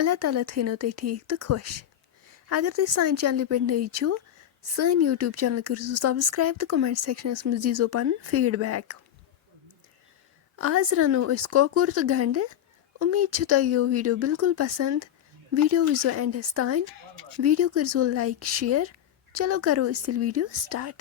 اللہ تعالیٰ تھٲینو تُہۍ ٹھیٖک تہٕ خۄش اگر تُہۍ سانہِ چینلہِ پٮ۪ٹھ نٔے چھِو سٲنۍ یوٗٹیوٗب چینل کٔرِو سبسکرایب تہٕ کمنٹ سیکشنس منٛز دیٖزیو پنُن فیٖڈبیک آز رنو أسۍ کۄکُر تہٕ گنڈٕ اُمید چھِ تۄہہِ یہِ ویٖڈیو بالکل پسنٛد ویٖڈیو وٕچھزیو اینڈس تانۍ ویٖڈیو کٔرزیو لایک شیر چلو کرو أسۍ تیٚلہِ ویٖڈیو سٹارٹ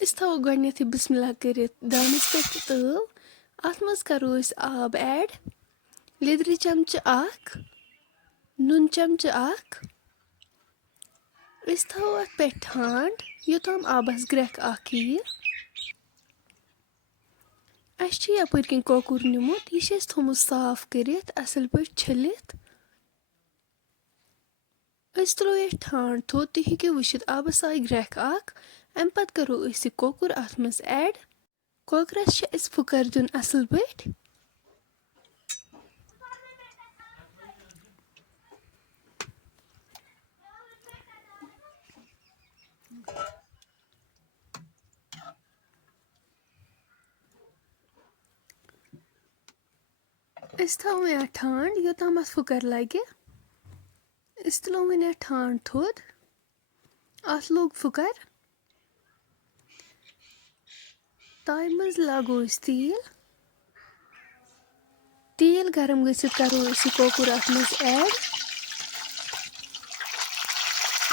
أسۍ تھاوو گۄڈٕنیتھٕے بسم اللہ کٔرِتھ دانس پٮ۪ٹھ تٲو اتھ منٛز کرو أسۍ آب ایڈ لیدرِ چمچہٕ اکھ نُن چمچہٕ اکھ أسۍ تھاوو اتھ پٮ۪ٹھ ٹھانٛڈ یوٚتام آبس گرٮ۪کھ اکھ ییہِ اسہِ چھُ یپٲرۍ کِنۍ کۄکُر نیومُت یہِ چھُ اسہِ تھومُت صاف کٔرِتھ اصل پٲٹھۍ چھٔلِتھ أسۍ ترٛوو یتھ ٹھانٛڈ تھوٚد تُہۍ ہیٚکِو وٕچھِتھ آبس آیہِ گرٮ۪کھ اکھ امہِ پتہٕ کرو أسۍ یہِ کۄکُر اتھ منٛز ایڈ کۄکرس چھُ اسہِ پھُکر دیُن اصل پٲٹھۍ أسۍ تھاوو یتھ ٹھانٛڈ یوٚتام اتھ پھُکر لگہِ أسۍ تُلو وۄنۍ یتھ ٹھانٛڈ تھوٚد اتھ لوٚگ پھُکر تایہِ منٛز لاگو أسۍ تیٖل گرم گٔژھِتھ کرو أسۍ یہِ کۄکُر اتھ منٛز ایڈ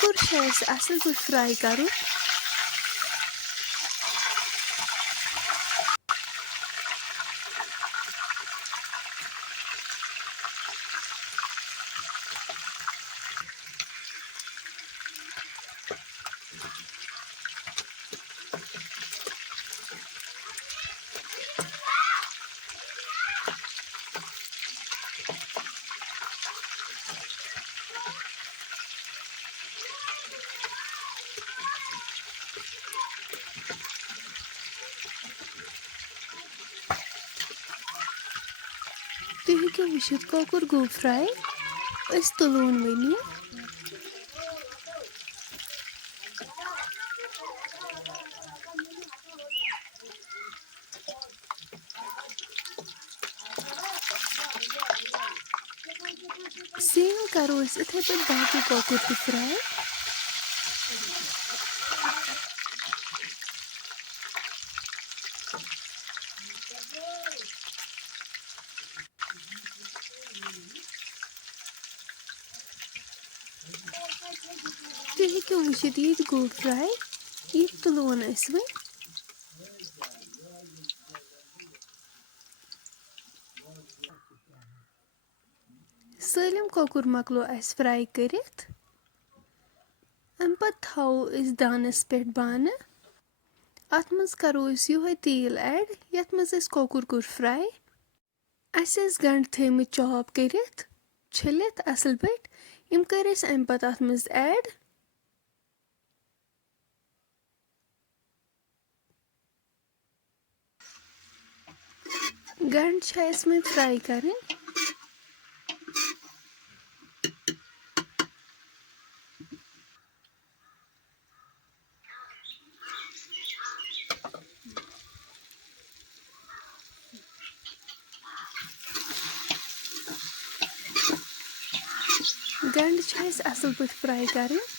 کۄکُر چھُ اسہِ اصل پٲٹھۍ فراے کرُن تُہۍ ہیٚکِو وٕچھِتھ کۄکُر گوٚو فراے أسۍ تُلون وۄنۍ یہِ سیم کرو أسۍ یِتھے پٲٹھۍ باقٕے کۄکُر تہِ فراے تُہۍ ہیٚکِو وٕچھِتھ یہِ تہِ گوٚو فراے یہِ تہِ تُلون أسۍ وۄنۍ سٲلِم کۄکُر مۄکلو اسہِ فراے کٔرِتھ امہِ پتہٕ تھاوو أسۍ دانس پٮ۪ٹھ بانہٕ اتھ منٛز کرو أسۍ یِہوے تیٖل ایڈ یتھ منٛز اسہِ کۄکُر کوٚر فراے اسہِ ٲسۍ گنڈٕ تھٲمٕتۍ چاپ کٔرِتھ چھٔلِتھ اصل پٲٹھۍ یِم کٔرۍ اسہِ امہِ پتہٕ اتھ منٛز ایڈ گنڈٕ چھِ اسہِ وۄنۍ فراے کرٕنۍ گنڈٕ چھِ اسہِ اصل پٲٹھۍ فراے کرٕنۍ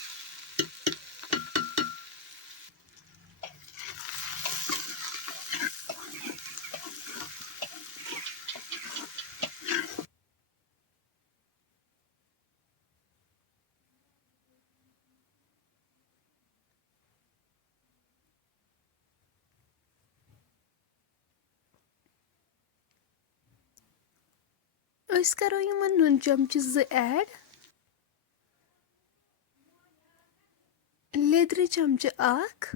أسۍ کرو یِمن نُن چمچہٕ 2 ایڈ لیدرِ چمچہٕ 1